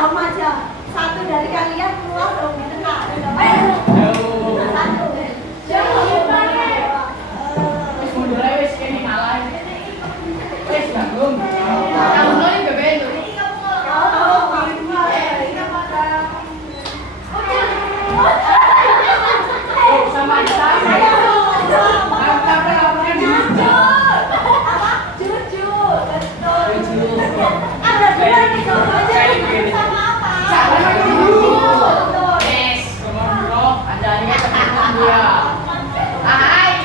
paham aja. Satu dari kalian keluar dong di tengah. Satu. Wis mundur ae wis kene kalah. Wis gabung. Kamu lho beben. Sama sama. Jujur, betul. Ada dua nih sama apa? Yes, bro. Ada ini teman dia. Hai.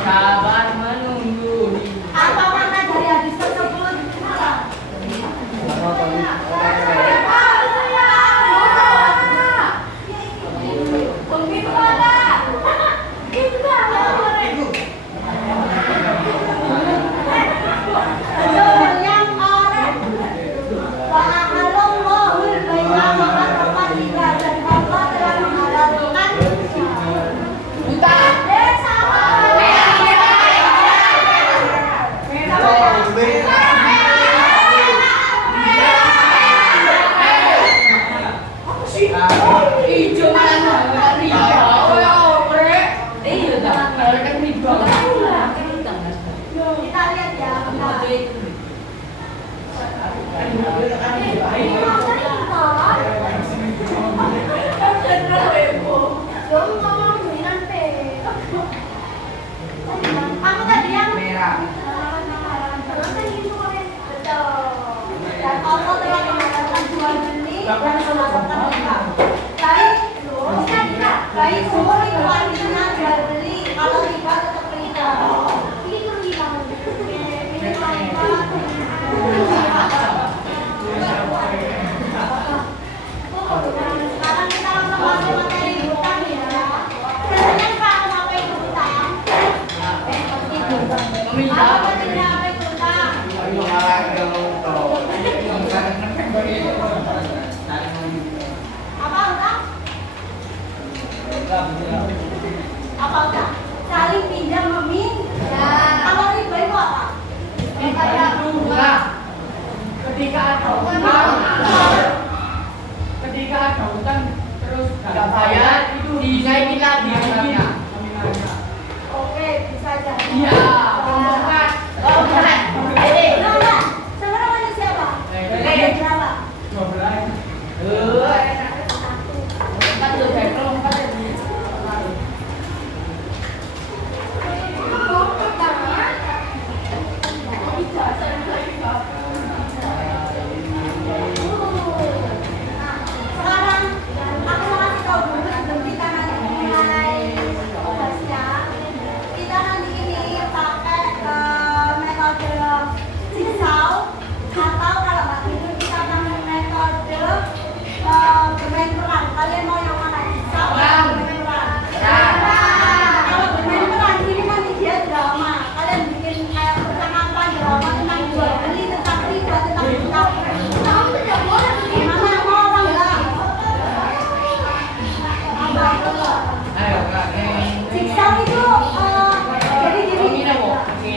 Sabar menunggu. Apa makna dari hadis tersebut? Kita lihat ya. Kamu tadi yang merah. Betul. Dan Allah telah mengatakan jual beli dan melakukan riba. Baik umur itu artinya jual beli. Kalau riba tetap riba. Ini tuh riba. Sekarang kita langsung masuk materi hutang ya. Kalian paham apa itu hutang? Apa artinya apa itu hutang? Apa hutang? Apa hutang? Saling pinjam meminjam. Kalau riba itu apa? Ketika ada hutang terus nggak bayar itu dinaikin lagi harganya. Oke, bisa jadi. Iya, pembukaan. Oh, berat. Nah, sekarang namanya siapa? Berapa? 12. Kan udah saya kelompat ya. Sekarang aku mau kasih tahu dulu sebelum kita nanti mulai bahasnya. Kita nanti ini pakai metode jigsaw atau kalau nggak gitu kita pakai metode bermain peran. Kalian mau yang mana? Jigsaw atau bermain peran? Kalau bermain peran ini nanti dia drama. Kalian bikin kayak percakapan drama tentang jual beli, tentang riba, tentang hutang. Kamu tidak boleh gimana mau orang nggak? Jigsaw itu jadi gini,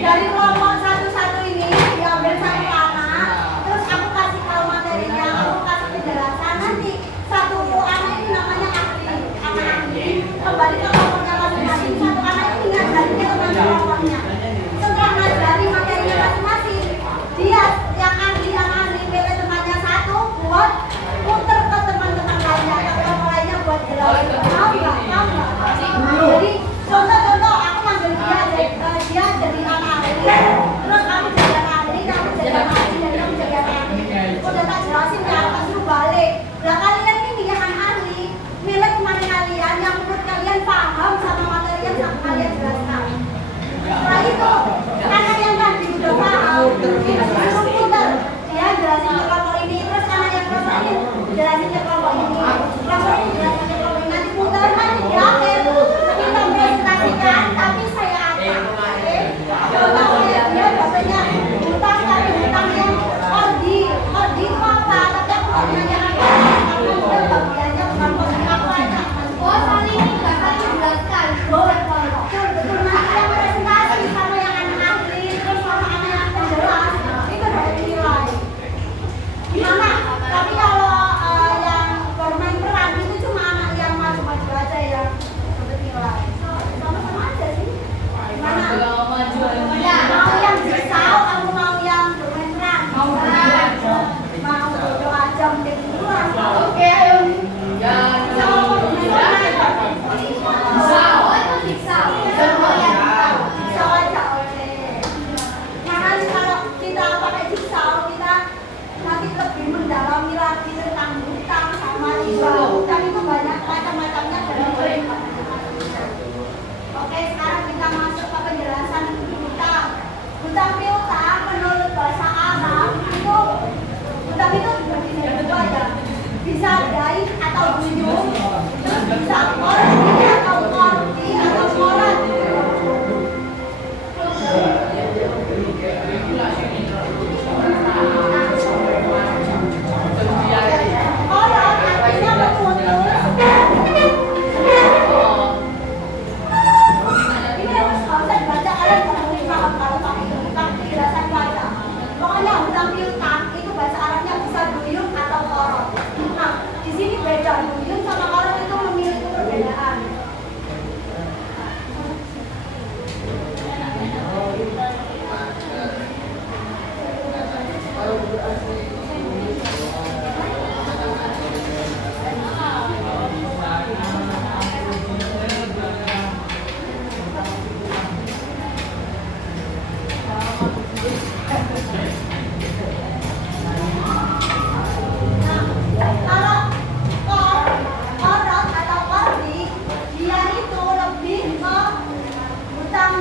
dari kelompok satu-satu ini diambil satu anak, terus aku kasih tahu materinya, aku kasih penjelasan, nanti satu anak ini namanya anak ahli, kembali ke kelompoknya masing-masing, satu anak ini ngajarinya ke kelompoknya, setelah ngajari materinya masing-masing, dia yang ahli pilih temannya satu buat muter ke teman-teman lainnya, ke kelompok lainnya buat jelasin, tahu nggak? Jadi contoh-contoh aku ngambil dia jadi anak ahli, terus kamu jadi anak ahli, kamu jadi anak ahli, dan kamu jadi anak ahli. Udah tak jelasin kan, tak suruh balik. Nah kalian ini yang anak ahli, milih teman kalian yang menurut kalian paham sama materi yang kalian jelaskan. Setelah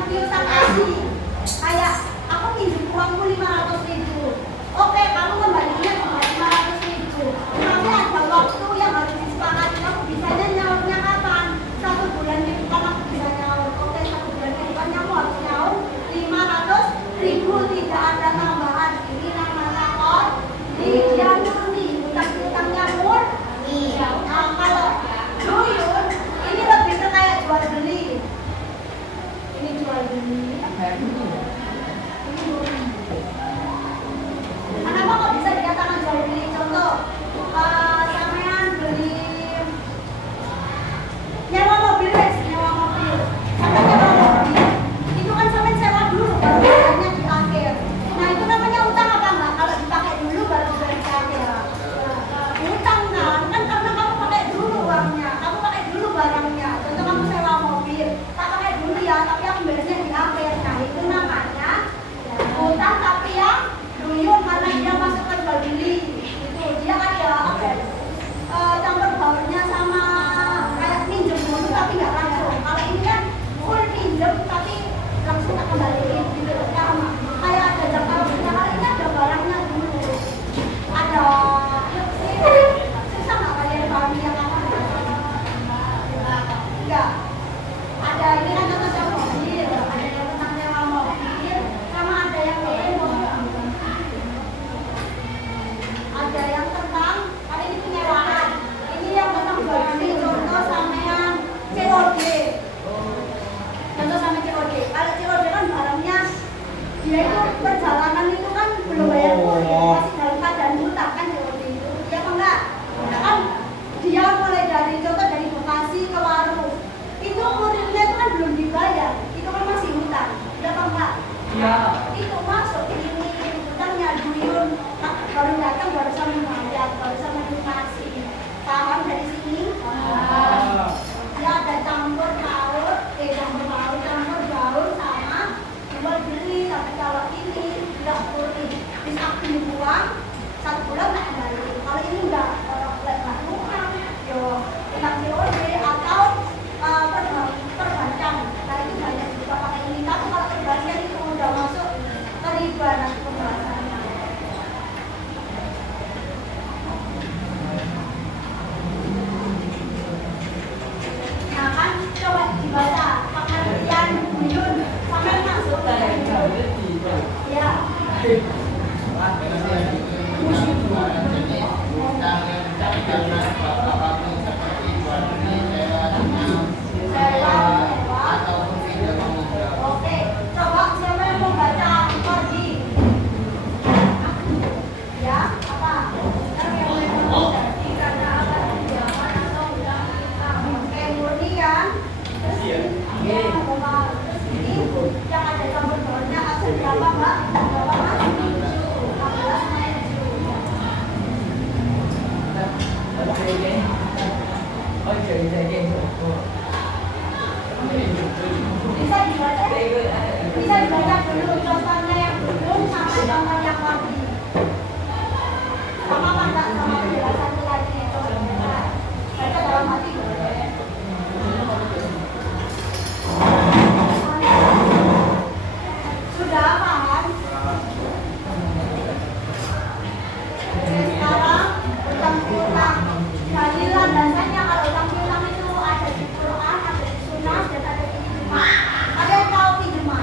piutang kasih. Kayak aku pinjam uangmu 500.000. Oke, kamu kembalinya cuma 500.000. Tapi ada waktu yang harus disepakati. Kamu bisanya nyaurnya kapan? 1 bulan ke depan aku bisa nyaur. Oke, 1 bulan ke depan kamu harus nyaur 500.000, tidak ada tambahan. Ini namanya dia murni, utang-utangnya murni. Nah, kalau duyun ini lebih ke kayak jual beli. Ini jual beli. Kenapa kok bisa dikatakan jual beli? Contoh, sampean beli nyewa mobil, guys, nyewa mobil. Sampai nyewa mobil, itu kan sampai sewa dulu, baru bayarnya di akhir. Nah itu namanya utang apa enggak? Kalau dipakai dulu baru bayar di akhir. Utang kan karena kamu pakai dulu uangnya, kamu pakai dulu barangnya. Contoh kamu sewa mobil, tak pakai dulu ya, tapi aku bayarnya di akhir. Nah itu namanya utang tapi yang duyun karena dia masuk ke jual beli. Itu dia ada apa ya? Campur baurnya sama kayak pinjam dulu tapi nggak langsung. Kalau ini kan full pinjam tapi langsung tak kembaliin gitu loh. Kayak ada jangka waktunya. Kalau ini ada barangnya dulu. Ada susah nggak kalian pahami yang apa? Enggak. Ada ini kan contoh sewa mobil, ada yang tentang sewa mobil, sama ada yang ada yang tentang kali ini penyewaan. Ini yang tentang jual beli. Contoh sampean COD. Contoh sama COD. Kalau COD kan barangnya dia itu perjalanan itu kan belum bayar kurir, masih dalam keadaan hutang kan COD itu. Iya apa enggak? Kan dia mulai dari contoh dari Bekasi ke Waru. Itu kurirnya itu kan belum dibayar. Itu kan masih hutang. Iya apa enggak? Iya. Itu masuk ini hutangnya duyun. Baru datang baru sama bayar, baru sama lunasi. Paham dari sini? Dia ada campur baur sama jual beli. Tapi kalau ini tidak murni, bisa beli uang 1 bulan tak kembali. Kalau ini enggak, lepas utang, yo utang COD atau perbankan. Nah itu banyak juga pakai ini. Tapi kalau perbankan itu udah masuk ke riba nanti pembahasannya. Nah kan coba dibaca pengertian duyun sampai masuk ke ya. Oke, coba siapa yang mau baca Kordi? Ya, apa? Karena apa? Jangan atau bilang kita murni kan? Terus ini yang ada campur baurnya absen berapa, Mbak? Berapa, Mas? 14 bisa dibaca dulu contohnya yang belum sama contoh yang Kordi. Sama apa enggak sama penjelasannya lagi? Baca dalam hati boleh. Sudah paham? Sekarang utang piutang. Jadi landasannya kalau utang piutang itu ada di Quran, ada di Sunnah, dan ada di ijma. Kalian tahu ijma?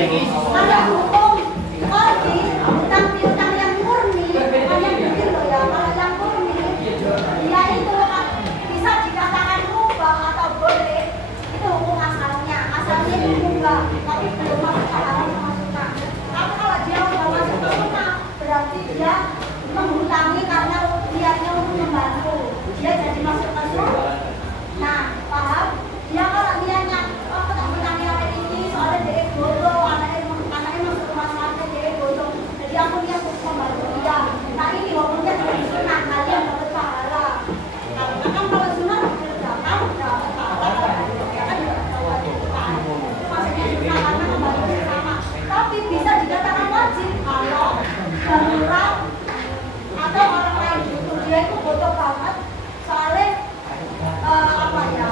Kalau hukum kordi, utang piutang yang murni, bukan yang kecil loh ya. Kalau yang murni, dia itu bisa dikatakan rubah atau boleh. Itu hukum asalnya. Asalnya itu enggak, tapi belum masuk ke haram masuknya. Tapi kalau dia udah masuk ke sunnah, berarti dia menghutangi karena niatnya untuk membantu. Dia jadi masuk ke sunnah. Nah, paham? Dia kalau niatnya, oh aku tak menangi orang ini, soalnya dia bodoh, anaknya masuk rumah sakit, dia bodoh. Jadi aku niat untuk membantu dia. Nah ini hukumnya seperti sunnah, kalian dapat pahala. Karena kan kalau sunnah dikerjakan, dapat pahala. Kalau dikerjakan, dapat pahala. Itu maksudnya sunnah karena membantu bersama. Tapi bisa dikatakan wajib kalau darurat atau orang lain butuh, dia itu butuh banget. Soalnya apa ya?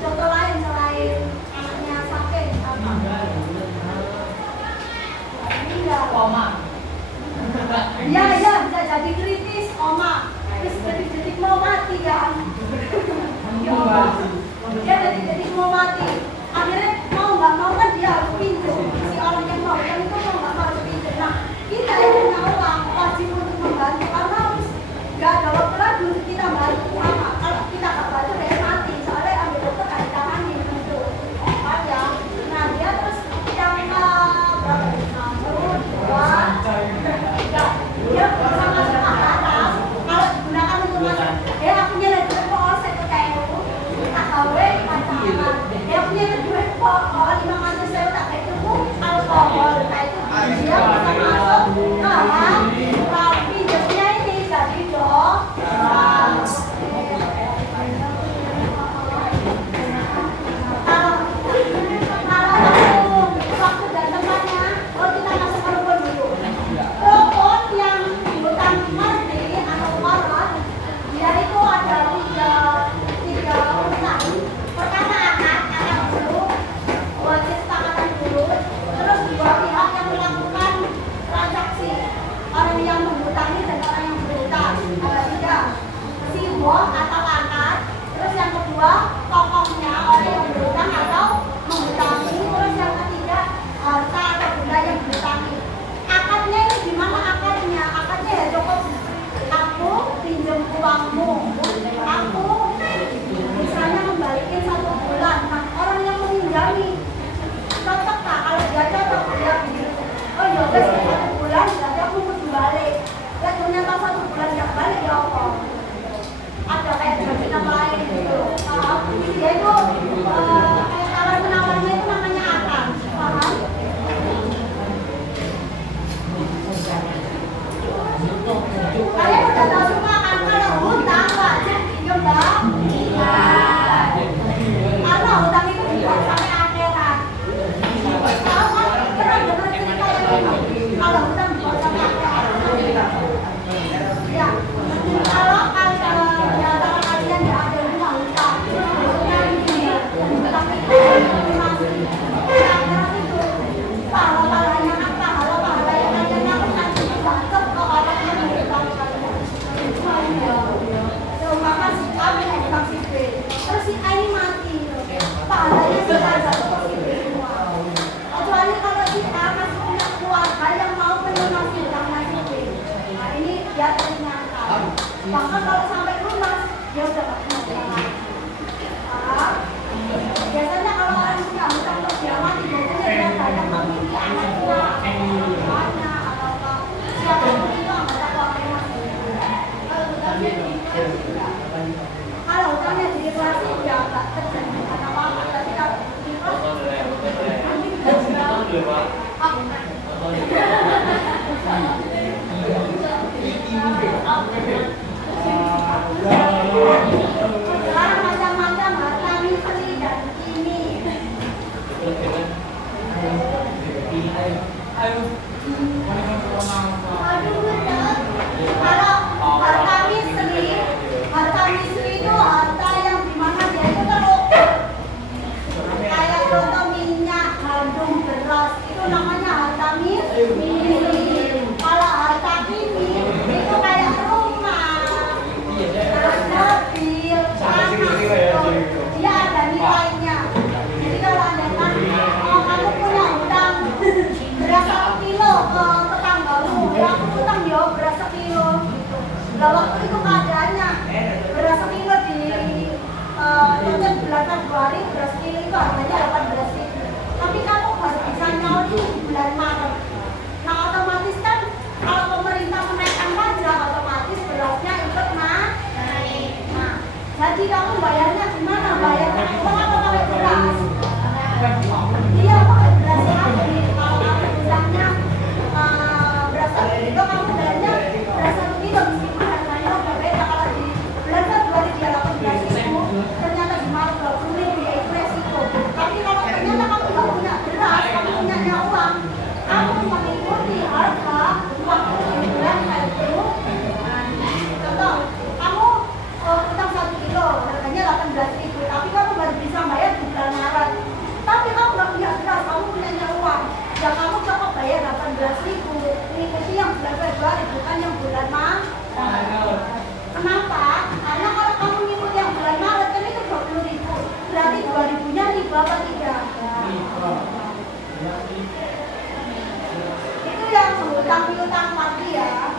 Contoh lain selain anaknya sakit apa? Meninggal. Koma. Iya bisa jadi kritis, oma. Terus jadi mau mati kan? Ya, dia jadi mau mati. Akhirnya mau nggak mau kan dia harus pinjam. Si orang yang mau kan itu mau nggak mau harus pinjam. Nah kita yang punya uang wajib untuk membantu karena harus nggak ada waktu lagi untuk kita bantu sama. Kalau kita nggak bantu dia mati. Soalnya ambil dokter ada tangannya gitu. Kan ya. Nah dia terus yang berapa? 1, 2, 3. Dia bisa masuk ke atas. Kalau digunakan untuk masuk, aku punya lagi kok saya percaya itu. Tak gawe pacaran. Dia punya duit kok 500 saya tak kayak itu alkohol. Nah itu dia bisa masuk. Tapi jadinya ini jadi dong. Kalau waktu dan tempatnya, kita masuk ke rukun dulu. Rukun yang hutang mati atau warat, dia itu ada tiga urutan. Pertama akad dulu, wajib sepakatan dulu. Terus dua pihak yang melakukan transaksi, orang yang menghutangi dan orang yang berhutang. Ada tiga, simbol atau akad. Terus yang kedua, tokohnya orang yang berhutang atau menghutangi. Terus yang ketiga, harta atau benda yang dihutangi. Akadnya ini gimana akadnya? Akadnya ya cukup aku pinjam uangmu, aku misalnya kembaliin 1 bulan. Nah orang yang meminjami cocok tak? Kalau dia cocok dia bilang, oh ya guys 1 bulan berarti aku mau balik. Dan ternyata 1 bulan nggak balik ya apa? Ada kayak jaminan lain gitu. Dia itu kayak tawar menawarnya itu namanya akad, paham? Kalian udah tahu semua kan kalau hutang wajib pinjam bang? Iya. Karena hutang itu dibuat sampai akhirat. Tahu kan? Pernah dengar cerita yang ini? Kalau hutang dibuat sampai akhirat. Ya. Kalau di antara kalian nggak ada yang mau hutang, terus besoknya ini hutang itu masih akhirat itu pahala-pahalanya kan pahala-pahala yang kalian lakukan itu bangkit ke orang yang menghutang kalian. Maka si A punya hutang si B, terus si A ini mati, pahalanya si A jatuh ke si B semua. Kecuali kalau si A masih punya keluarga yang mau melunasi hutangnya si B, nah ini dia teringatkan. Bahkan kalau sampai lunas dia udah nggak punya hutang lagi. Biasanya kalau orang punya hutang terus dia mati, biasanya dia banyak memiliki anaknya, anaknya atau siapapun itu anggota keluarga masih. Kalau hutangnya kalau hutangnya diikhlas ya nggak terjadi apa-apa. Tapi kalau sekarang macam-macam harta misteri dan ini. Kalau harta misteri itu harta yang dimana dia itu terukur. Kayak contoh minyak, gandum, beras, itu namanya harta misteri. Kalau harta ini itu kayak rumah, terus mobil, tanah, dia ada nilainya. Jadi kalau Anda kan, oh kamu punya hutang Contohnya bulan Februari beras kilo itu harganya 18.000. Tapi kamu baru bisa nyaur itu di bulan Maret. Nah otomatis kan kalau pemerintah menaikkan pajak otomatis berasnya ikut naik. Nah, jadi kamu bayarnya gimana? Bayarnya uang apa pakai beras? Iya pakai beras lagi. Kalau kamu bilangnya beras 1 kilo, kamu bayarnya beras 1 kilo meskipun harganya udah beda. Kalau di bulan Februari dia 18.000, ternyata di Maret 20.000 ya itu resiko. Tapi kalau ternyata kamu nggak punya beras, kamu punya uang, kamu mengikuti harga uang di bulan itu. Contoh, kamu utang 1 kilo, harganya 18.000, tapi kamu baru bisa bayar di bulan Maret. Tapi kamu nggak punya beras, kamu punya uang, ya kamu cukup bayar 18.000. Mengikuti yang bulan Februari, bukan yang bulan Maret. Kenapa? Karena kalau kamu ngikuti yang bulan Maret kan itu 20.000, berarti 2.000-nya riba apa tidak? Itu yang hutang piutang tadi ya.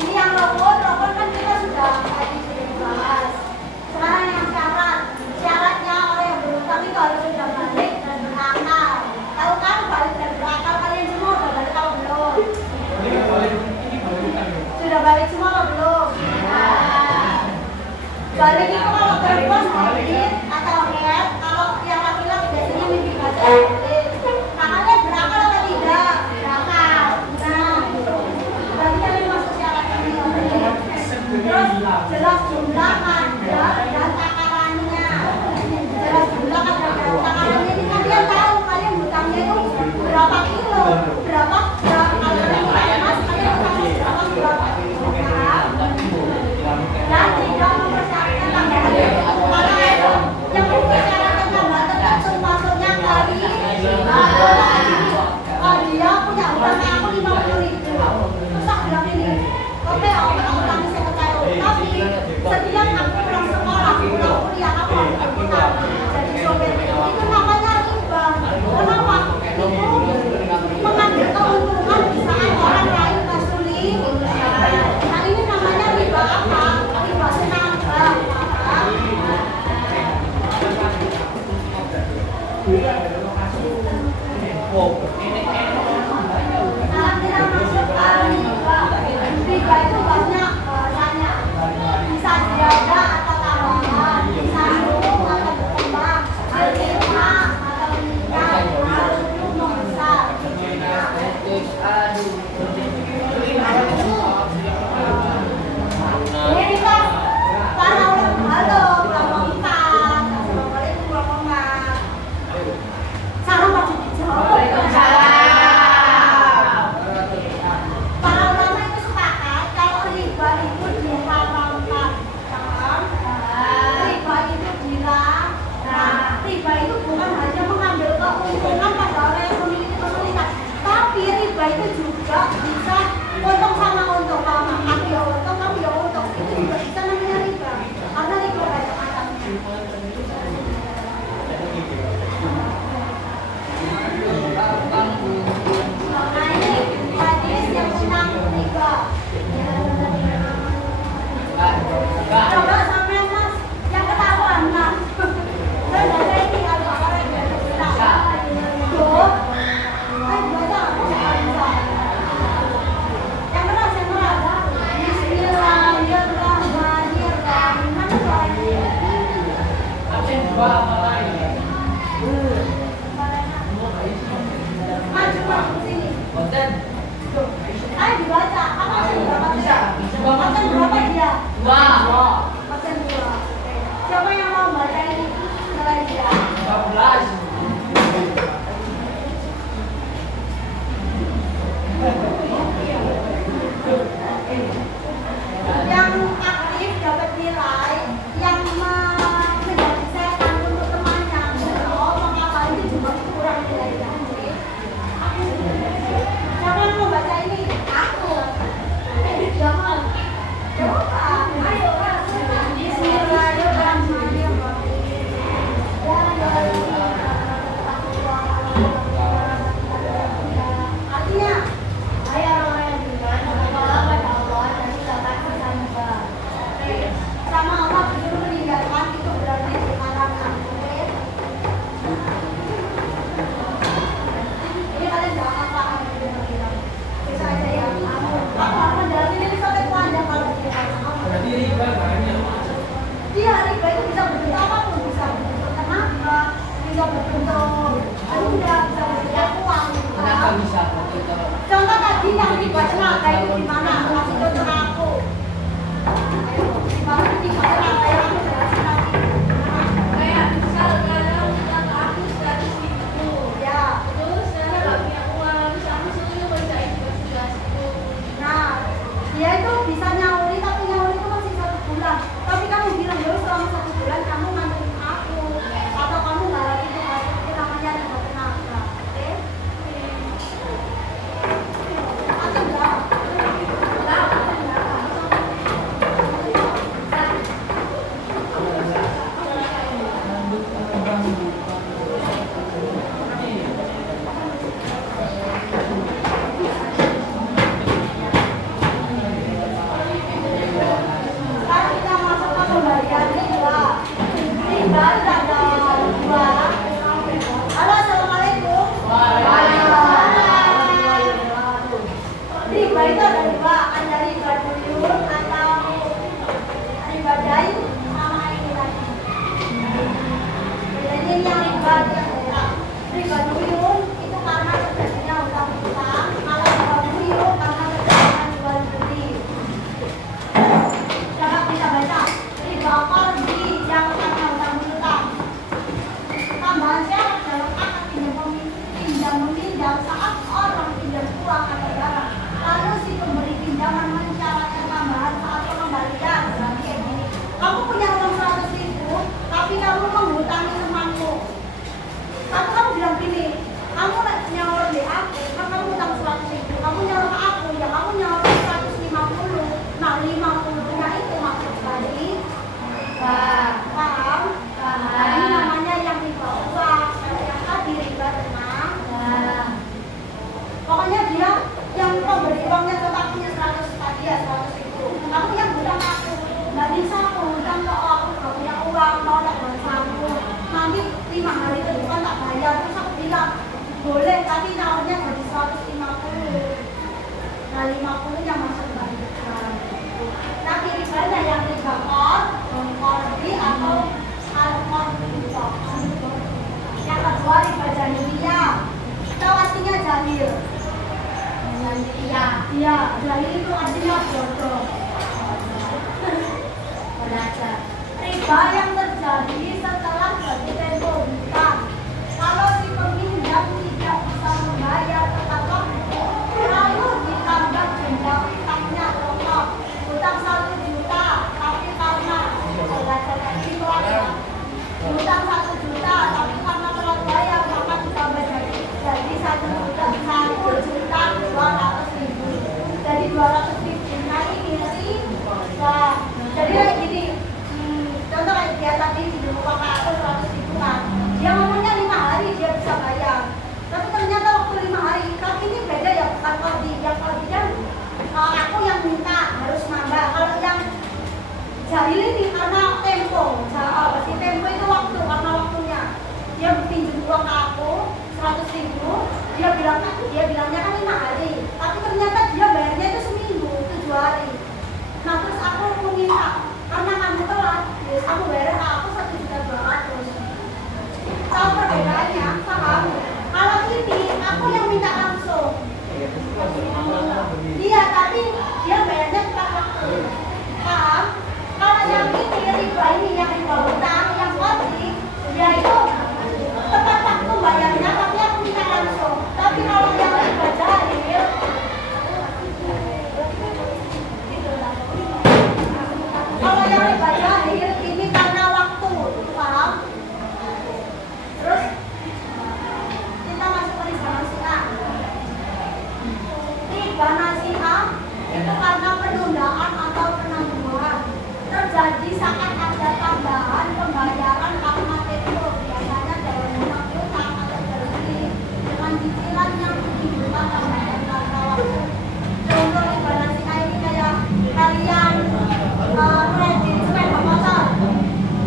Ini yang robot kan kita sudah tadi bahas. Sekarang yang syaratnya orang yang berhutang itu harus sudah balik dan berakal. Tahu kan balik dan berakal, kalian semua udah balik atau belum? Sudah balik semua atau belum? Balik itu kalau perempuan balik atau head, kalau yang laki-laki biasanya mimpi baca balik. Makanya berakal atau tidak? Berakal. Nah, berarti kalian masuk syarat ini. Terus jelas jumlah kadar dan takarannya. Jelas jumlah kadar dan takarannya ini kalian tahu kalian hutangnya itu berapa kilo, berapa kalian mas kalian hutangnya berapa kilo kan? Dan tidak mempersyaratkan tambahan. Kalau yang mempersyaratkan tambahan tertentu masuknya kali dia punya hutang aku 50.000. Terus aku bilang ini, oke aku hutangnya saya ketahui, tapi setiap aku pulang sekolah, pulang kuliah aku harus hutang. Jadi sopir itu namanya riba. Kenapa? Itu mengambil keuntungan di saat orang lain kesulitan. Nah ini namanya riba apa? Riba senambah. Nah, kita masuk ke riba. Riba itu banyak bahasanya. Bisa ziyadah atau tambahan, bisa nurung atau berkembang, al-irma atau meningkat, al-ulum membesar. Ini kita para ulama halo, ulama empat. Assalamualaikum warahmatullahi wabarakatuh. Salam Pak Judijo. Para ulama itu sepakat kalau riba itu diharamkan. Riba itu dilarang. Riba itu bukan hanya mengambil keuntungan pada orang yang memiliki kesulitan, tapi riba itu juga bisa untung sama untung. Kalau aku ya untung, kamu ya untung, itu juga bisa namanya riba. Karena riba banyak macamnya. Nah ini hadis yang tentang riba. Coba sampai mas yang ketahuan mas. Saya nggak ada ini Al-Baqarah yang bisa. Tuh, baca aku nggak bisa. Yang keras. Bismillahirrahmanirrahim. Mana suaranya? Absen dua apa lagi? Maju sini. Konten. Tuh. Ayo dibaca. Apa absen berapa? Bisa. Absen berapa dia? Dua. Absen 2. Oke. Siapa yang mau baca ini? Selain dia. 12. Yang aktif dapat nilai, yang menjadi setan untuk temannya. Oh, mengapa ini juga kurang nilainya? Siapa yang mau baca ini? Aku. Jangan. Coba. Ayo. Bismillahirrahmanirrahim. 5 hari ke depan tak bayar. Terus aku bilang boleh, tapi nawarnya jadi 150. Nah 50-nya masuk bayar. Nah pilihannya yang 3 kor, korbi atau al-korbi. Yang kedua riba jahiliyah. Tahu artinya jahil? Iya, jahil itu artinya bodoh. Belajar. Riba yang terjadi setelah jatuh tempo hutang. Kalau si peminjam tidak bisa membayar tepat waktu, lalu ditambah jumlah hutangnya pokok hutang 1 juta, tapi karena belajar itu hutang 1 juta, tapi karena telat bayar maka ditambah jadi 1 juta 200.000. Jadi 200.000. Nah ini nah, jadi kayak gini. Contoh kayak dia tadi di rumah aku 100.000 kan. Dia ngomongnya 5 hari dia bisa bayar. Tapi ternyata waktu 5 hari, tapi ini beda ya, bukan kodi. Yang kodi kan aku yang minta harus nambah. Kalau yang jahil ini karena tempo. Si tempo itu waktu, karena waktunya. Dia pinjam uang ke aku 100.000. Dia bilangnya kan 5 hari. Tapi ternyata dia bayarnya itu seminggu, 7 hari. Nah terus aku meminta, karena kamu telat, kamu bayar ke aku 1.200.000. Tahu perbedaannya? Paham? Kalau ini aku yang minta langsung. Iya, tapi dia bayarnya tepat waktu. Paham? Kalau yang ini riba ini yang riba hutang, yang kodi, dia itu tepat waktu bayarnya, tapi aku minta langsung. Tapi kalau yang riba jahil, kalau yang riba jahil ini karena waktu, paham? Terus kita masuk ke riba nasi'ah. Riba nasi'ah itu karena penundaan atau penangguhan. Terjadi saat ada tambahan pembayaran karena tempo, biasanya dalam rumah piutang atau beli dengan cicilan yang menimbulkan tambahan karena waktu. Contoh riba nasi'ah ini kayak kalian kredit sepeda motor.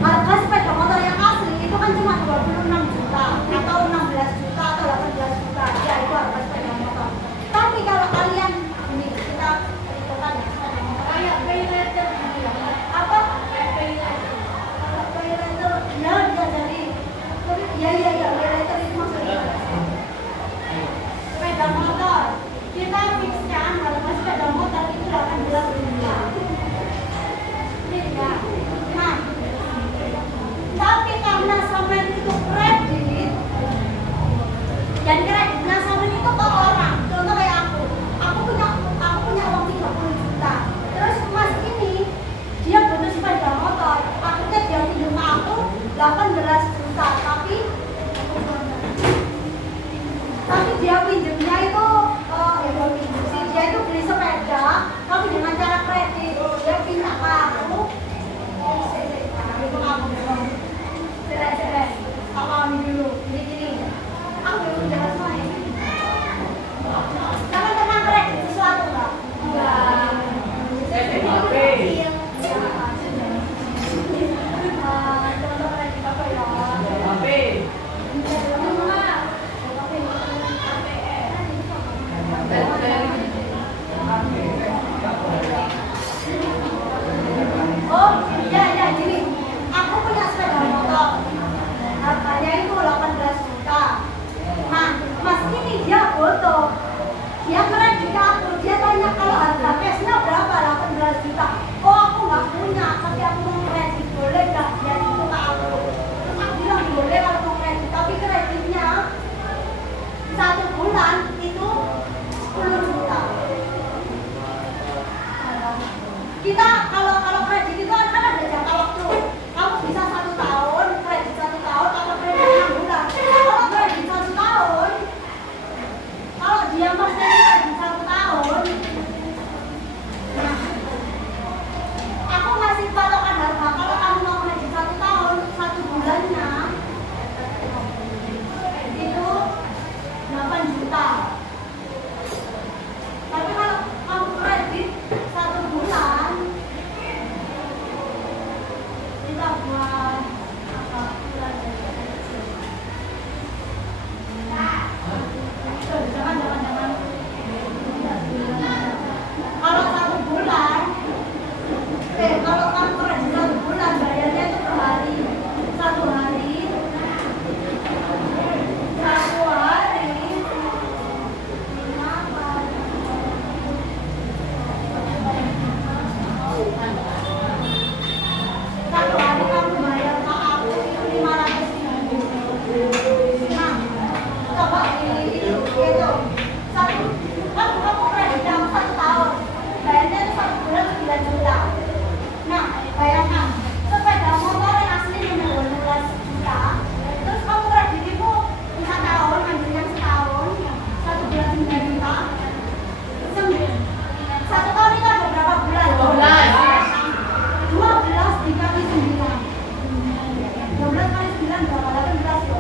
Harga sepeda motor yang asli itu kan cuma 26 juta atau 16 juta atau 18 juta. Ya itu harga sepeda motor. Tapi kalau kalian ini kita perhitungan ya sepeda motor kayak pay later apa? Pay later. Kalau pay later ya dia jadi ya pay later itu maksudnya sepeda motor. Kita fixkan harga sepeda motor itu 18 juta. Nah, tapi karena sampean itu kredit, dan kreditnya sampean itu ke orang. Contoh kayak aku punya uang 30 juta. Terus mas ini dia butuh sepeda motor, akhirnya dia pinjam ke aku 18 juta. Tapi dia pinjamnya itu dia itu beli sepeda, tapi dengan cara kredit. Dia pinta ke aku. Itu aku cerai. Aku dulu. Gini. Aku belum jelas main. Jangan pernah kredit sesuatu nggak? Enggak. Contoh kredit apa ya? Oh, iya, gini. Aku punya sepeda motor. Harganya itu 18 juta. Nah, mas ini dia foto. Dia kredit ke aku. Dia tanya kalau harga cashnya berapa? 18 juta. Oh, aku nggak punya. Tapi aku mau kredit. Boleh nggak? Dia itu ke aku. Terus aku bilang boleh kalau mau kredit. Tapi kreditnya 1 bulan itu 10 juta. Kita kalau kredit itu kan ada jangka waktu. Kamu bisa 1 tahun, kredit 1 tahun, atau kredit 6 bulan. Kalau kredit 1 tahun, kalau dia masih kredit 1 tahun, nah, aku ngasih patokan harga. Kalau kamu mau kredit 1 tahun, 1 bulannya itu 8 juta. Tapi kalau kamu kredit 1 bulan kita buat apa? kalau kamu kerja 1 bulan bayarnya itu per hari. 1 hari 1 hari kamu bayar ke aku itu 500.000. Nah, coba itu satu kamu kredit kamu 1 tahun bayarnya itu 1 bulan 9 juta. Nah, bayangkan sepeda motor yang asli 16 juta, terus kamu kredit itu bisa tahun, ambil yang setahun, 1 bulan 9 juta. 1 tahun itu ada berapa bulan? 12 dikali 9. 12 kali 9 berapa? 18 ya?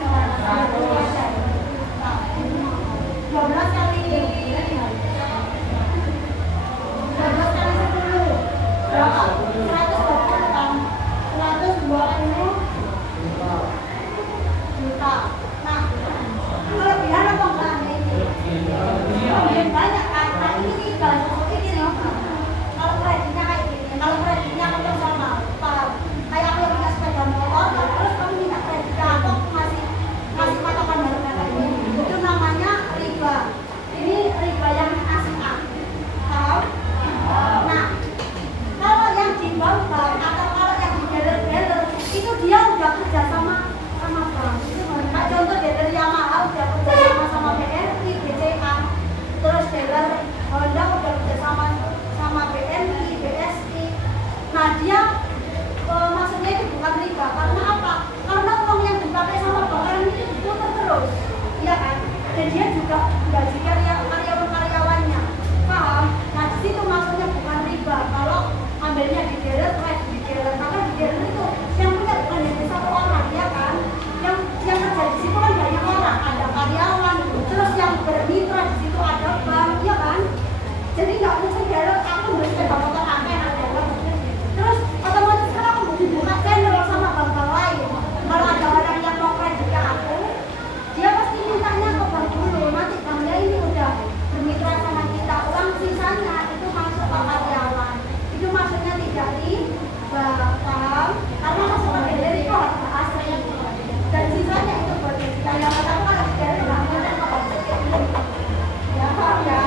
Salah. 12 kali 10 berapa? 120 kan? 120 juta. Nah, kelebihan apa enggak ini? Kelebihan banyak kan? Nah, ini tinggal ini loh. Kalau kreditnya kayak gini, kalau kreditnya konvensional, kayak aku yang punya sepeda motor, terus kamu minta kredit ke aku masih patokan baru kayak ini, itu namanya riba. Ini riba yang asing A. Tahu? Nah, kalau yang di bank atau kalau yang di dealer itu dia udah kerja sama bank. Nah, contoh dealer Yamaha udah kerja sama BRI, BCA, terus dealer Honda udah kerja sama BNI, BSI. Nah, dia maksudnya itu bukan riba. Karena apa? Karena uang yang dipakai sama bank ini diputar terus, iya kan? Dan dia juga gaji karyawan-karyawannya, paham? Nah, di situ maksudnya bukan riba. Kalau ambilnya di dealer, di dealer, karena di dealer itu yang punya bukan hanya satu orang, ya kan? Yang kerja di situ kan banyak orang, ada karyawan, terus yang bermitra di situ ada bank, ya kan? Jadi nggak mungkin dealer aku beli sepeda motor aneh ada bank. Terus otomatis kan aku dibuka channel sama bank-bank lain. Kalau ada orang yang mau kredit ke aku, dia pasti mintanya ke bank dulu. Nanti banknya ini udah bermitra sama kita, uang sisanya itu masuk ke karyawan. Itu maksudnya tidak paham? Karena masuk ke dealer itu harga asli. Dan sisanya itu buat gaji karyawan. Tapi kalau di dealer nggak mungkin ke bank. Ya paham ya?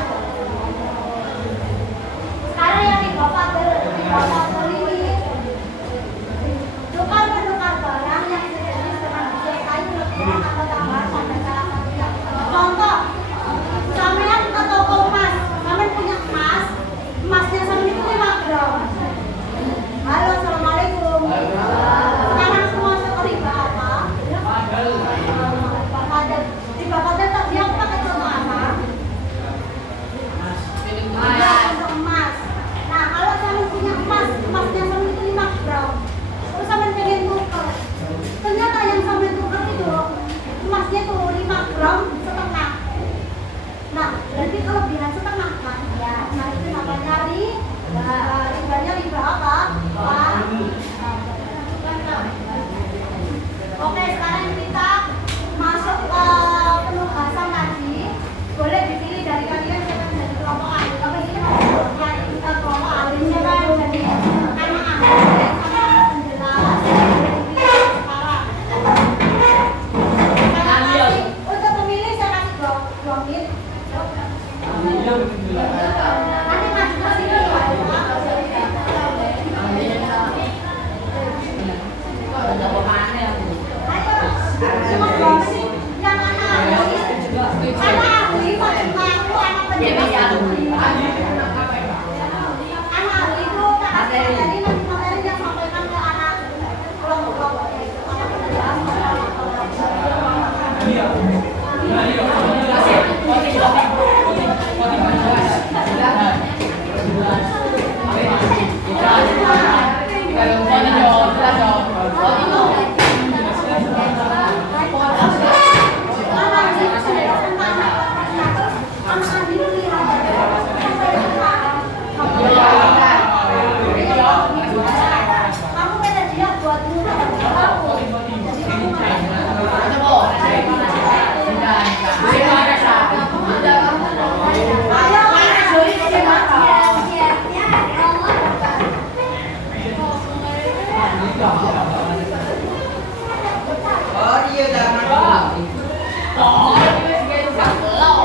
Sekarang yang di Bapak ini tukar-menukar barang yang sejenis dengan disertai lebihan atau tambahan pada salah satunya. Contoh, sampean ke toko emas, sampean punya emasnya sampean itu 5 gram. Halo, assalamualaikum. Oh iya jangan. Oh, ini wis gak gelok.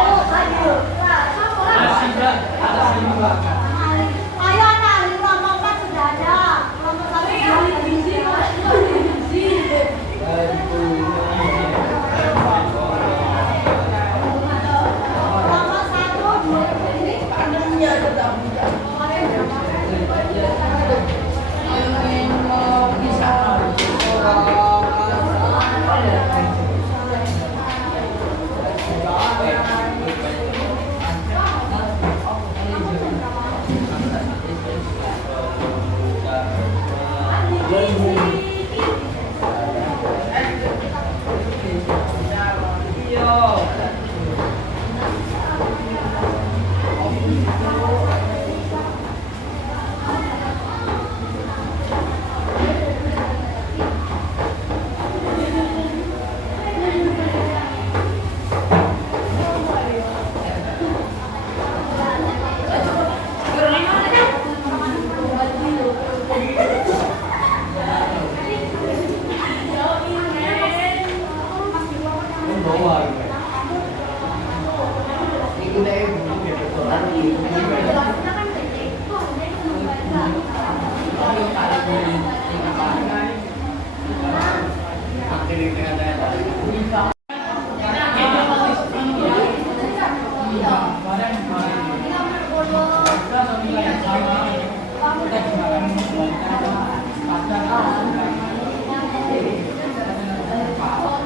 Ayo anak, di kelompok 4 sudah ada. Kelompok 1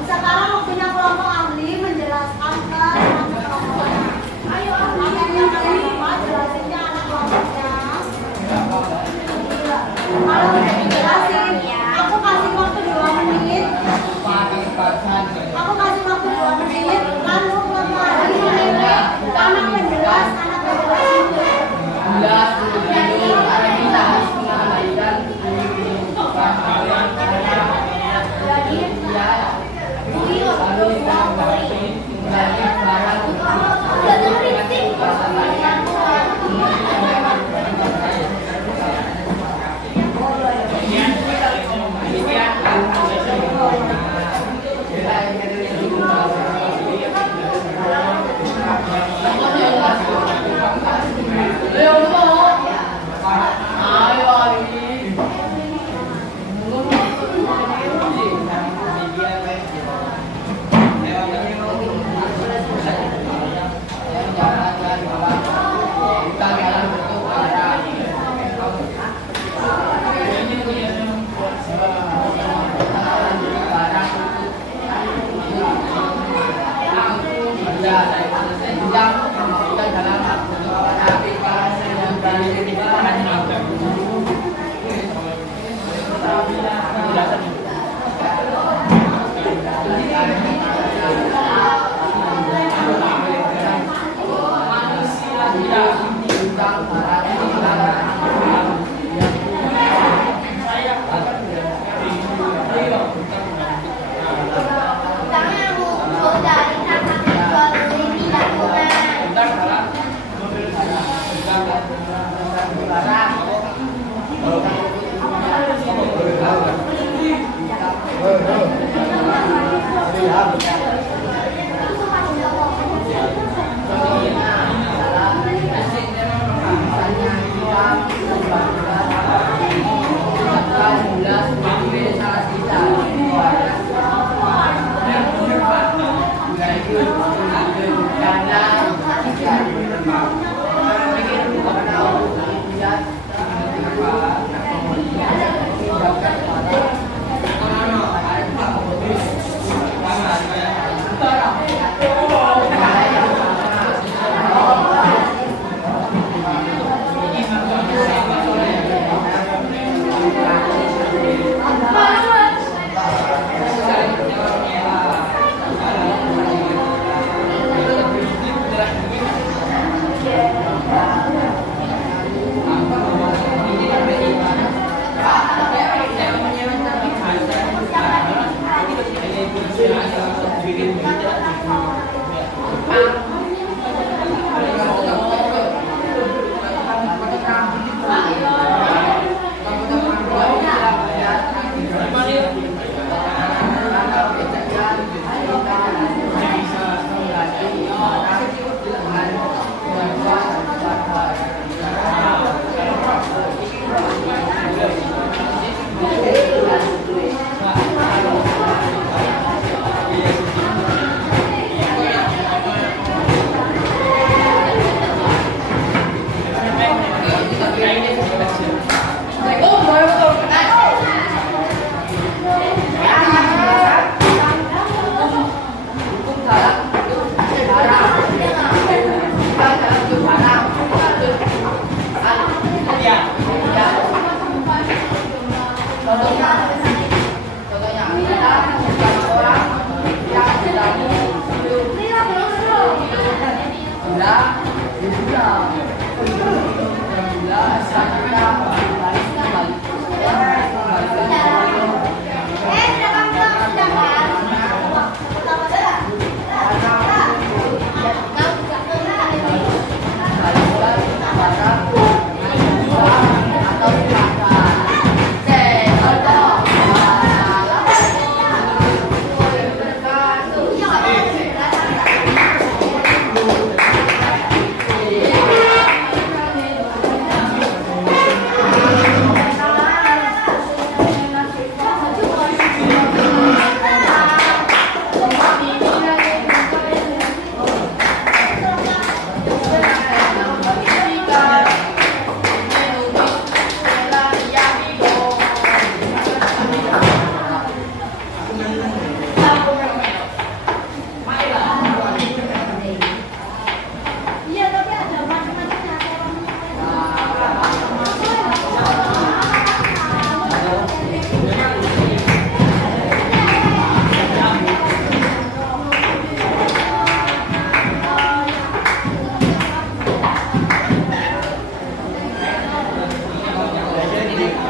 Sekarang waktunya kelompok ahli menjelaskan ke anak kelompoknya. Ayo ahli yang pertama jelasinnya anak kelompoknya. Kalau udah dijelasin, aku kasih waktu 2 menit. Aku kasih waktu 2 menit. Lalu kelompok ahli menilai anak penjelas, anak penjelas itu.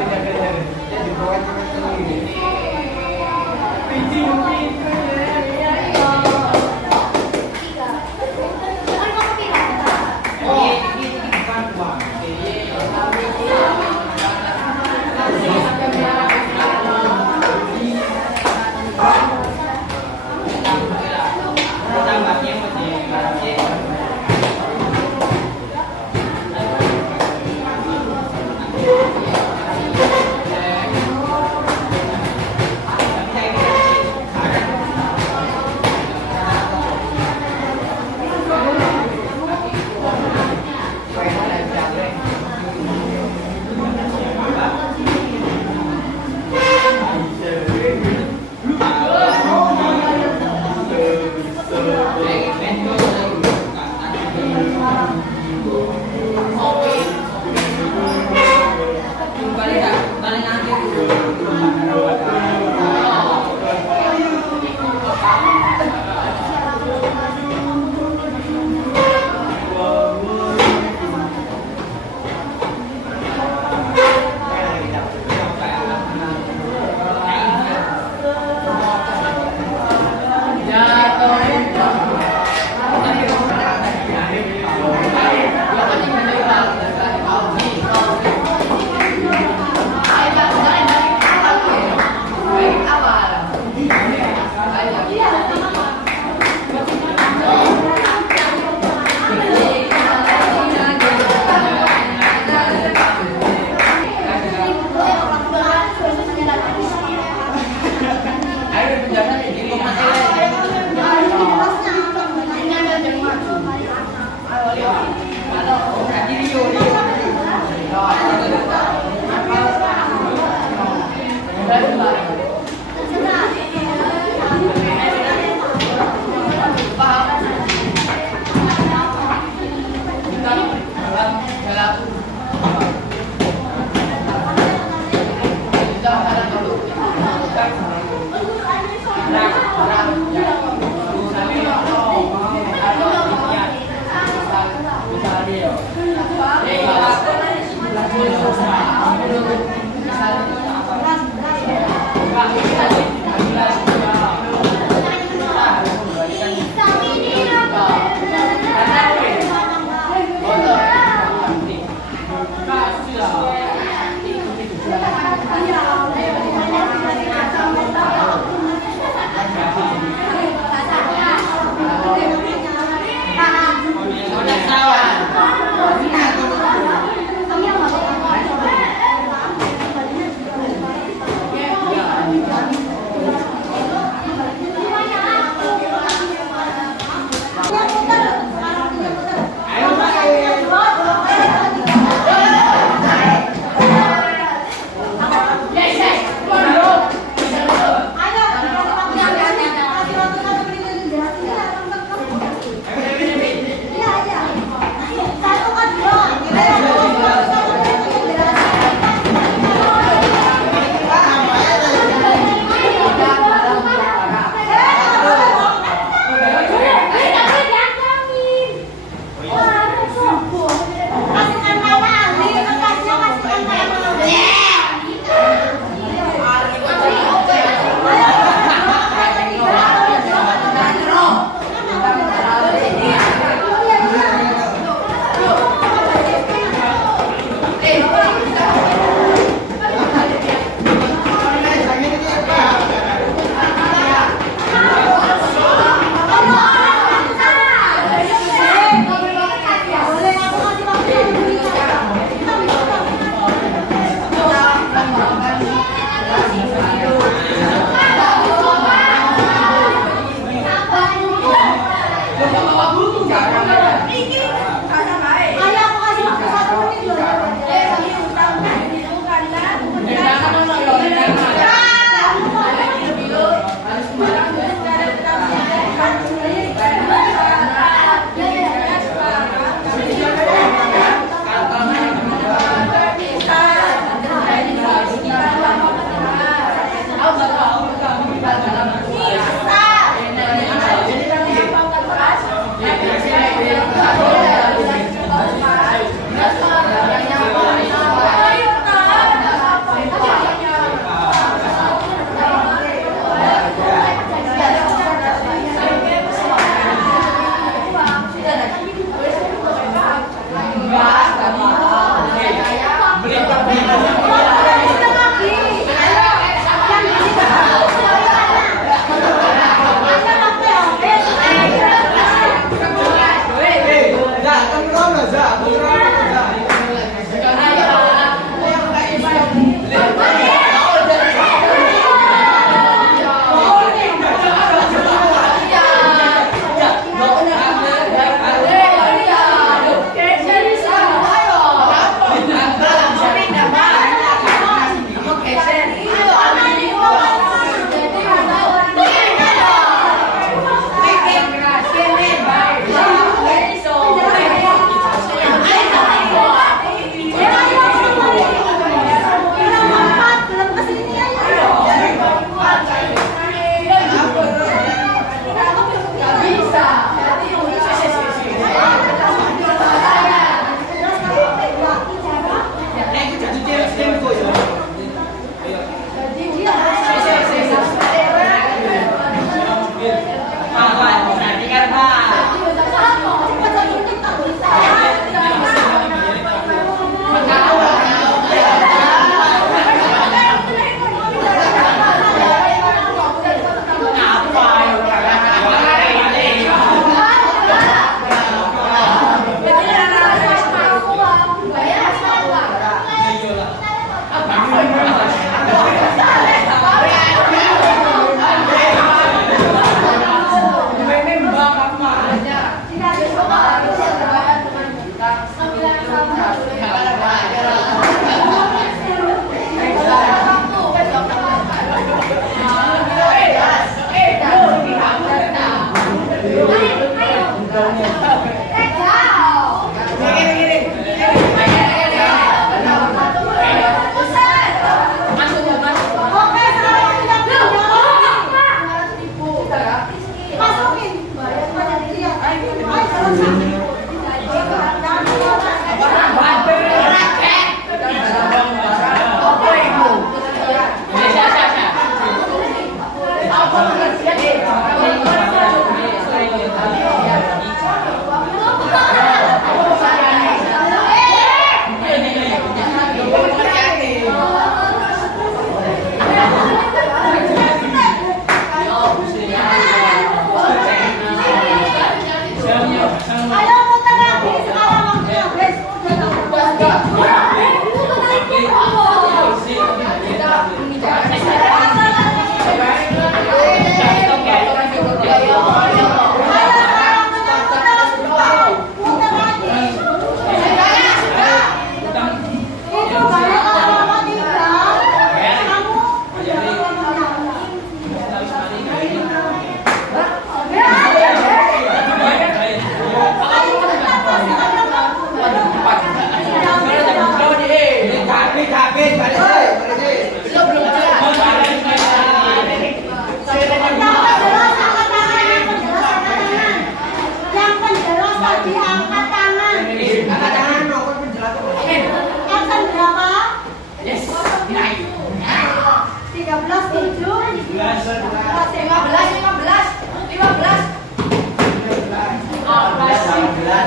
Beras.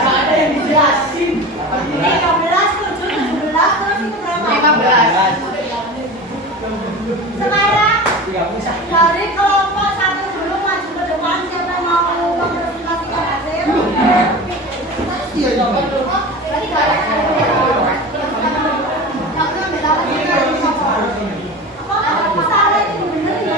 Ada yang dijelasin. 13, 7, 17, terus itu berapa? 15. Sekarang 31. dari kelompok satu dulu maju ke depan, siapa yang mau mempresentasikan hasil? Iya, Berarti gak ada. Apa? Salah itu bener ya?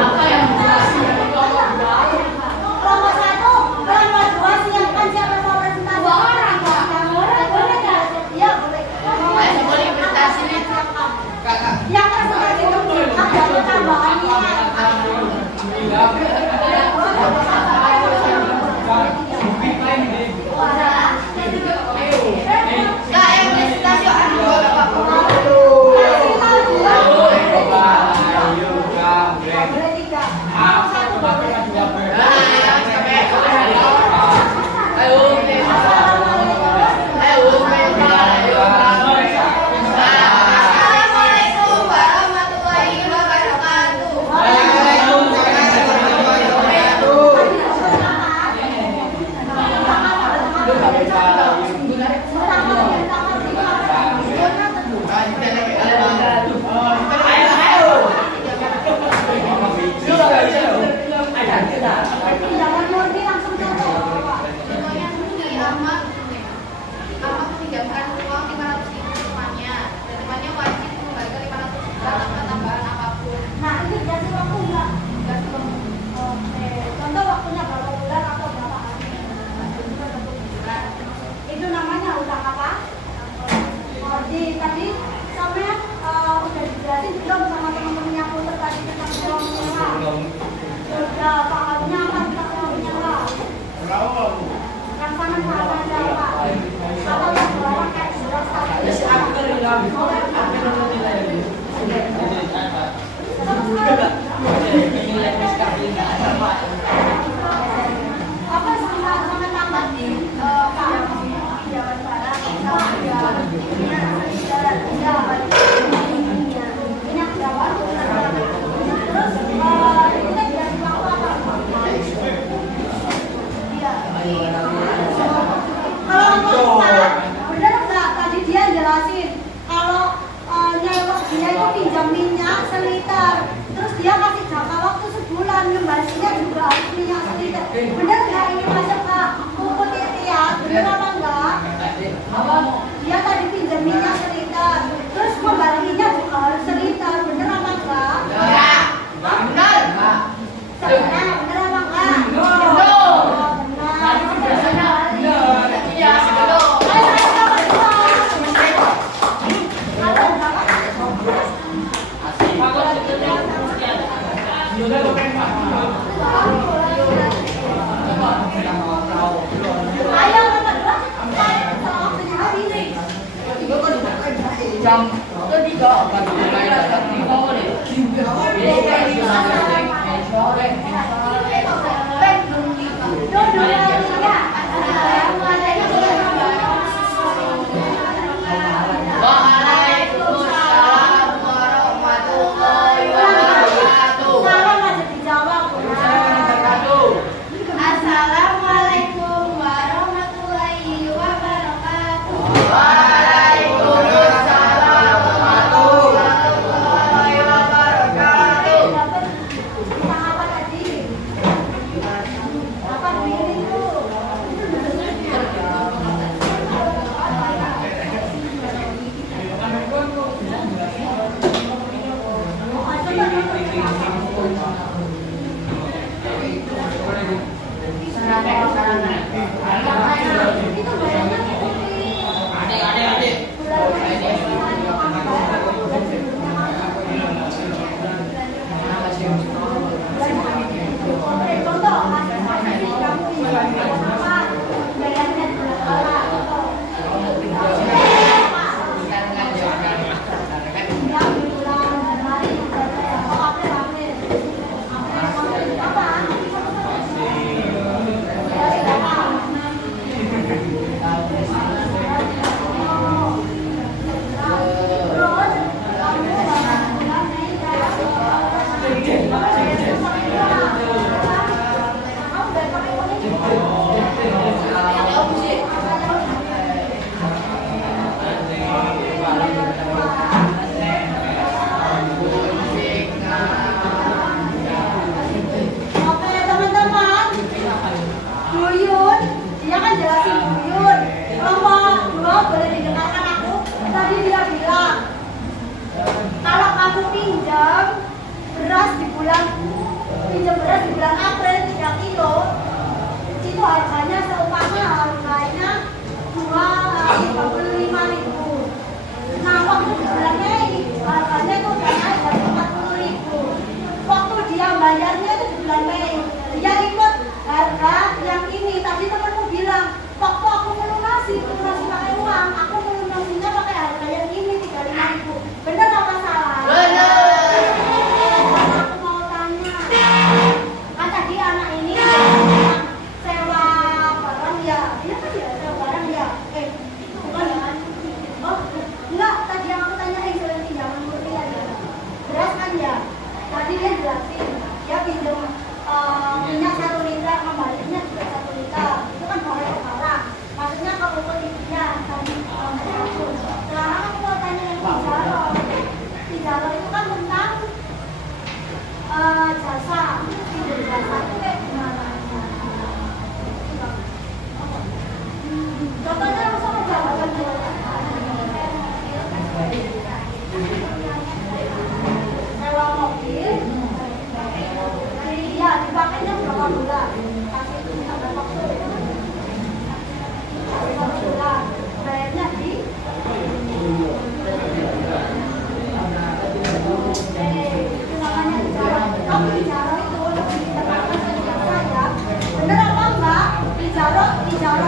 Apa yang dijelasin dari kelompok dua? Kelompok satu, kelompok dua siapkan siapa yang mau presentasi? Dua orang, Pak. Yang orang boleh nggak? Iya boleh. Ayo boleh presentasi nih. Kakak. Yang presentasi itu ada tambahannya. Boleh tiga. Satu boleh. Assalamualaikum warahmatullahi wabarakatuh. Jangan murni langsung contoh. Contohnya seperti Ahmad meminjamkan uang 500.000 temannya, dan temannya wajib mengembalikan 500 juta tanpa tambahan apapun. Nah ini dikasih waktu enggak? Oke. Contoh waktunya berapa bulan atau berapa hari? Itu namanya utang apa? Tadi sampai udah dijelasin belum sama teman-teman yang putar tadi tentang uang menyewa? Sudah, pahamnya apa tentang uang menyewa? Yang sana pahamnya apa? Atau yang bawah kayak jelas tadi? Apa sama tambah di pinjaman barang sama minyak jawab terus kita dikasih waktu apa? Iya. Kalau empat bener nggak tadi dia jelasin kalau nyewok dia itu pinjam minyak seliter terus dia kasih jangka waktu sebulan ngembalinya juga harus minyak seliter bener nggak ini masuk ke buku titian bener apa enggak? Dia tadi pinjam minyak seliter terus kembalinya juga harus seliter bener apa enggak? Bener apa enggak? Jam ketiga akan dimulai dalam 5 menit. Waalaikumsalam warahmatullahi wabarakatuh. Assalamualaikum warahmatullahi wabarakatuh. Waalaikumsalam warahmatullahi wabarakatuh. bulan pinjam beras di bulan April 3 kilo itu harganya seumpama harganya 35.000. Nah waktu di bulan Mei harganya itu udah naik dari 40.000. Waktu dia bayarnya itu di bulan Mei dia ikut harga yang ini. Tadi temanku bilang waktu aku melunasi pakai uang, aku melunasinya pakai harga yang ini 35.000. Benar apa salah? Aku mau tanya, kan tadi anak ini sewa barang ya, iya kan ya sewa barang ya, bukan ya? Oh enggak, tadi yang aku tanyain soal pinjaman murni aja, beras kan ya? Tadi dia jelasin, dia pinjam minyak 1 liter, kembalinya juga 1 liter, itu kan boleh sekarang. Maksudnya kalau kondisinya tadi sekarang aku mau tanya yang Tijaro itu kan tentang jasa, pinjam jasa itu kayak gimana? Contohnya aku sama jawaban sewa mobil, iya dipakainya berapa bulan? Kasih minta berapa bulan? Kasih 1 bulan, bayarnya di itu namanya Tijaro. Kalau Tijaro itu lebih ditekankan ke jasa ya. Bener apa enggak? Tijaro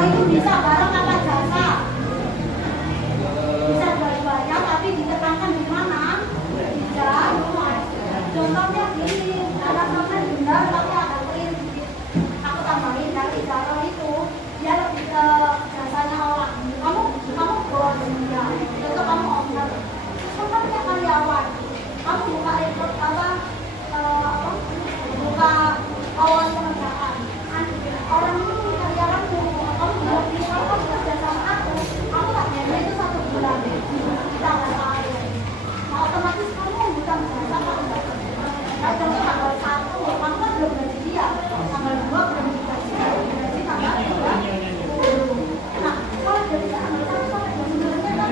itu bisa barang apa jasa? Bisa dua-duanya, tapi ditekankan di mana? Tijaro. Contohnya gini, anak sampai benar tapi agak clear dikit. Aku tambahin ya, Tijaro itu dia lebih ke jasanya orang. Kamu bos dia, contoh kamu owner. Kamu punya karyawan, kamu buka report buka awal pekerjaan. Orang ini karyawanmu, kamu bilang dia kamu bekerja sama aku tak bayar itu 1 bulan. Kita nggak tahu. Nah, otomatis kamu bukan jasa kan? Nah, contoh tanggal 1, kamu kan belum gaji dia. Tanggal 2 belum digaji, tanggal 3. Nah, kalau dari tanggal 1 sampai jam 9 kan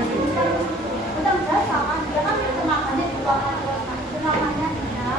bukan jasa kan? Dia kan tenagannya di bawah orang. Itu namanya dia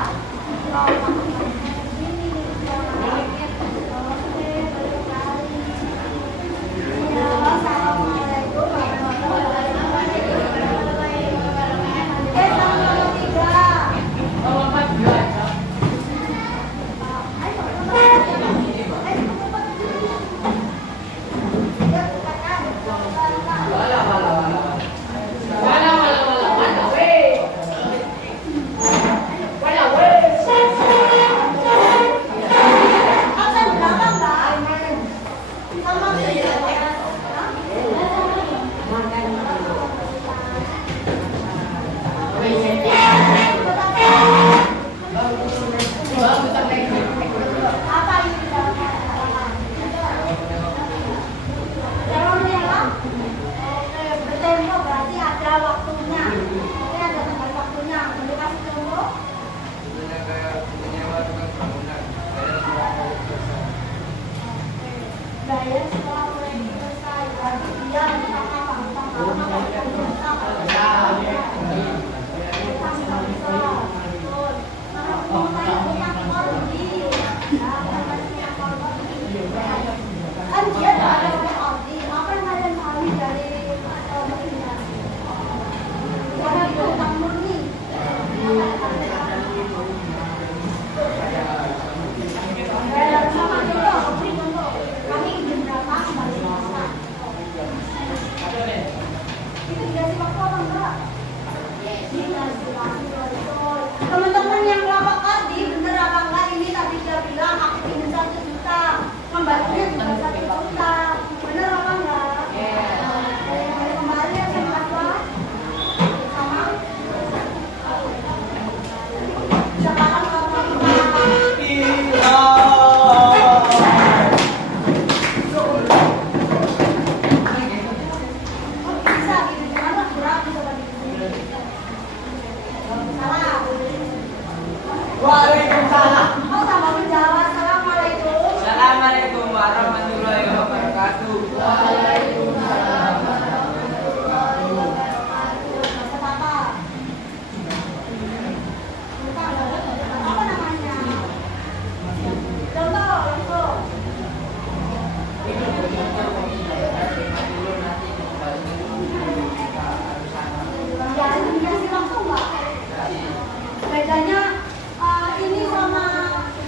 bedanya ini sama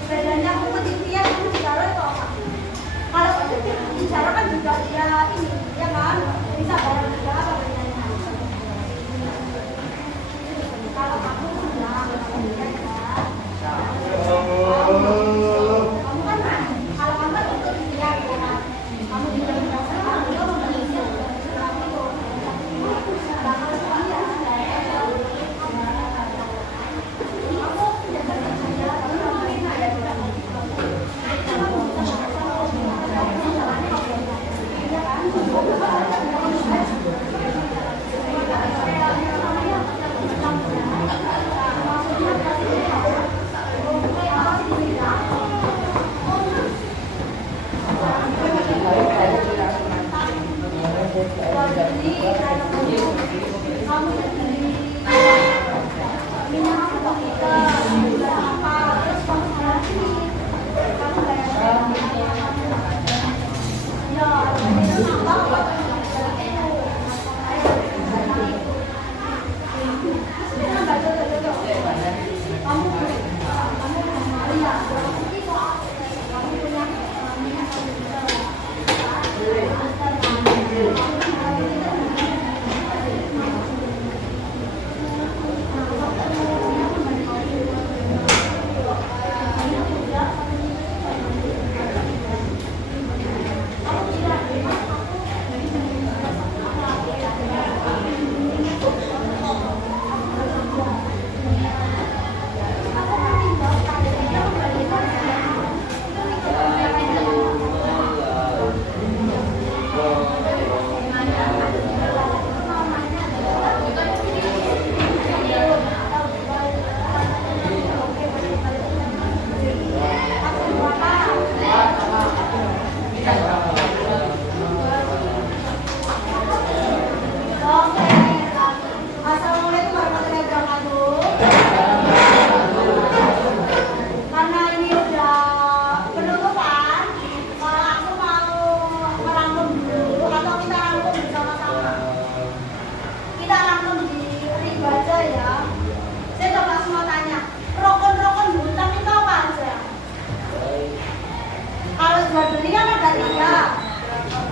bedanya kumpul impian itu bicara itu apa? Kalau bicara kan juga dia ini, ya kan? Bisa barang juga apa bedanya? Kalau aku sudah kamu kan kalau kamu kan itu dia kan kamu di dalam bahasa kamu dia memiliki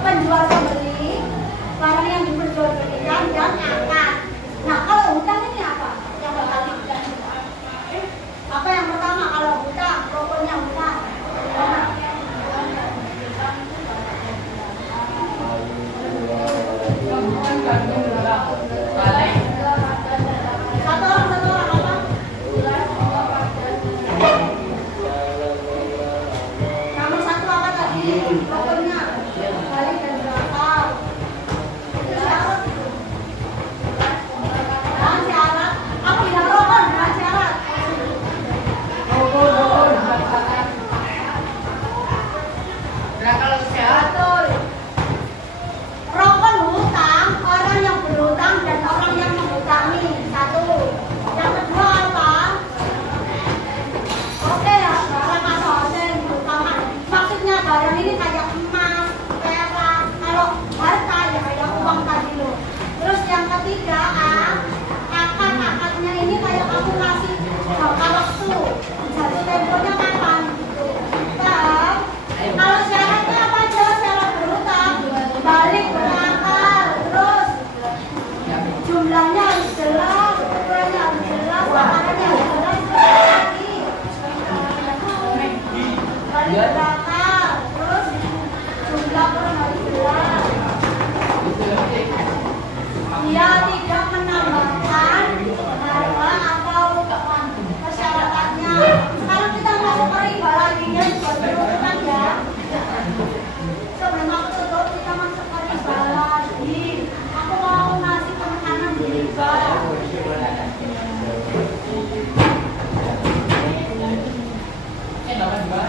penjual pembeli, barang yang diperjualbelikan dan akad. Nah, kalau hutang ini apa? Yang bakal diberikan apa yang pertama kalau hutang, pokoknya hutang. Satu orang apa? Kamu satu apa tadi? Pokoknya balik dan berakal. Itu syarat. Dan syarat. Aku bilang rokok bukan syarat. Nah, kalau syarat Betul. Rokok hutang, orang yang berhutang dan orang yang menghutangi. Satu. Yang kedua apa? Oke ya, barang atau hasil yang berhutangan. Maksudnya barang ini kayak emas, perak, kalau harta ya kayak uang tadi loh. Terus yang ketiga, akad-akadnya ini kayak kamu ngasih jangka waktu. Jatuh temponya kapan? Paham? Kalau syaratnya apa aja? Syarat berhutang, balik berakal, terus jumlahnya harus jelas, ukurannya harus jelas, takarannya harus jelas, lagi balik berakal, terus jumlah orang harus jelas. Dia tidak menambahkan harga atau persyaratannya. Sekarang kita masuk ke riba lagi ya, buat berhutang ya. Sebelum aku tutup, kita masuk ke riba lagi. Aku mau ngasih penekanan di riba. dapat juga.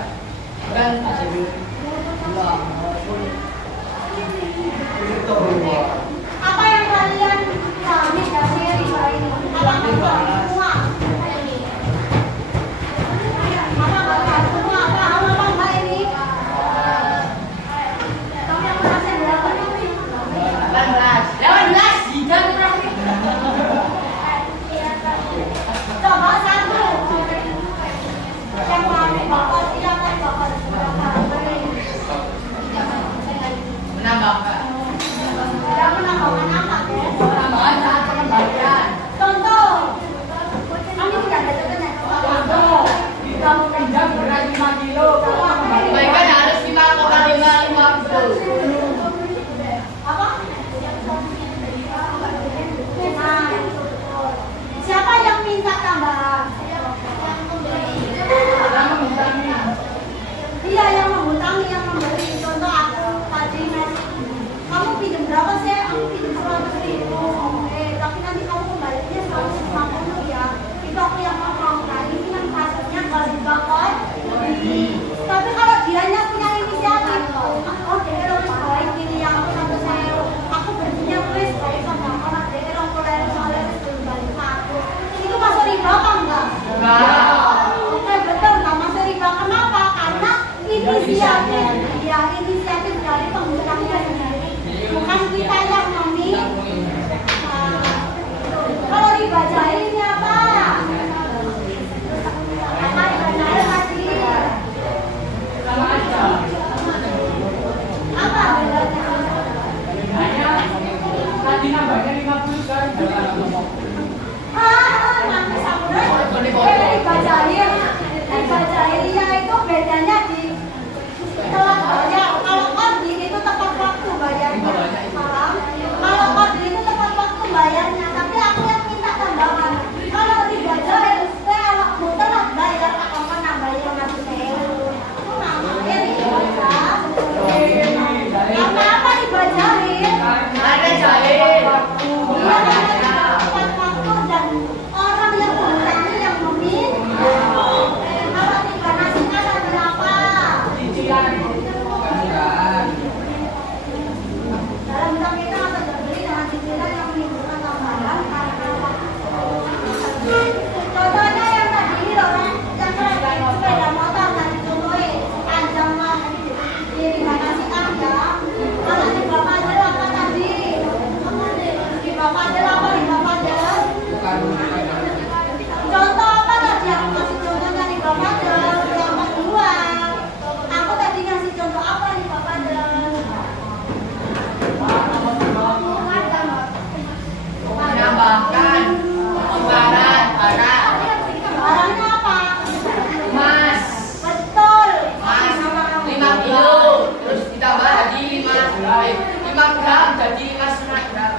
seragam, jadi kelas seragam.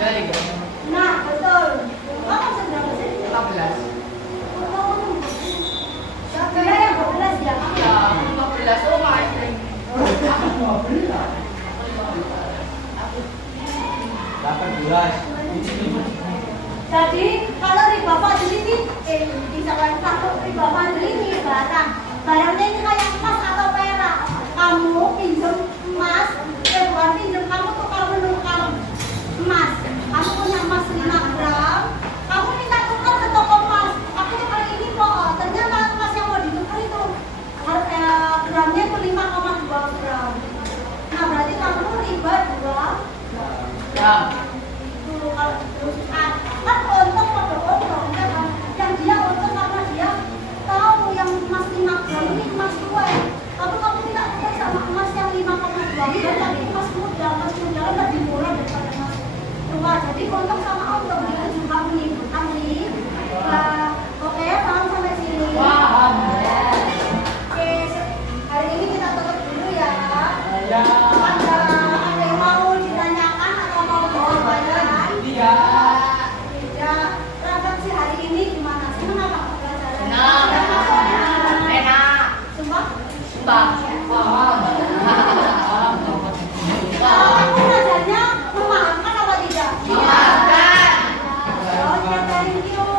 Jadi Nah, betul. Kamu sedang sih? 15. Dia yang 12 ya. Ya, 15 oh masih. 18. Jadi kalau riba fadli ini, misalkan kalau riba fadli ini barangnya ini kayak emas atau perak. Kamu pinjam emas, bukan pinjam, kamu tukar menukar emas. Kamu punya emas 5 gram, kamu minta tukar ke toko emas. Aku tukar ini kok, ternyata emas yang mau ditukar itu gramnya itu 5,2 gram. Nah berarti kamu riba 2. Ya. Kalau kan untung pada untung ya kan, yang dia untung karena dia tahu yang emas 5 gram ini emas tua ya. Tapi kamu tidak tukar sama emas yang 5,2 gram, tapi emas muda kan lebih murah daripada emas tua. Jadi untung sama untung itu juga menimbulkan riba. Oke, paham sampai sini? Paham. Oke, hari ini kita tutup dulu ya. Ya. Ada yang mau ditanyakan atau mau jawaban? Iya. Ya, transaksi hari ini gimana? Senang apa pelajaran? Senang. Enak. Sumpah? Sumpah. Paham. Kamu belajarnya memahamkan apa tidak? Memahamkan. Oke, thank you.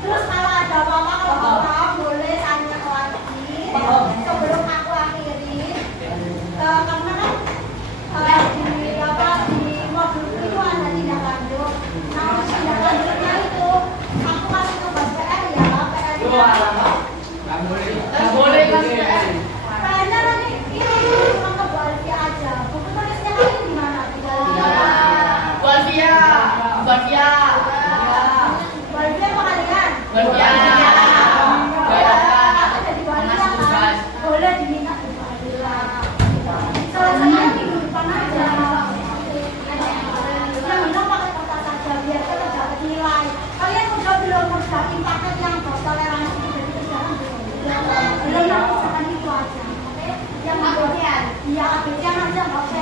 Terus kalau ada apa-apa, kalau paham boleh tanya lagi sebelum aku akhiri. Karena kan di modul itu ada tindak lanjut. Nah, tindak lanjutnya itu aku kasih tugas PR ya, PR Yo, alamak. Nggak boleh Mas PR. PR-nya nanti ini cuma ke Bu Alfia aja. Buku tulisnya ini di mana? Bu Alfia. Bu Alfia. Bu Alfia apa kalian? Bu Alfia. Aku jadi Bu Alfia kan? Boleh diminta Bu Alfia. Selesainya minggu depan aja. Yang bilang pakai kertas saja biar kita dapat nilai. Kalian udah belum ngerjain paket yang bos toleransi itu dari kerjaan belum? Belum, aku misalkan itu aja. Oke? Yang ABC-an? Iya, ABC-an aja nggak usah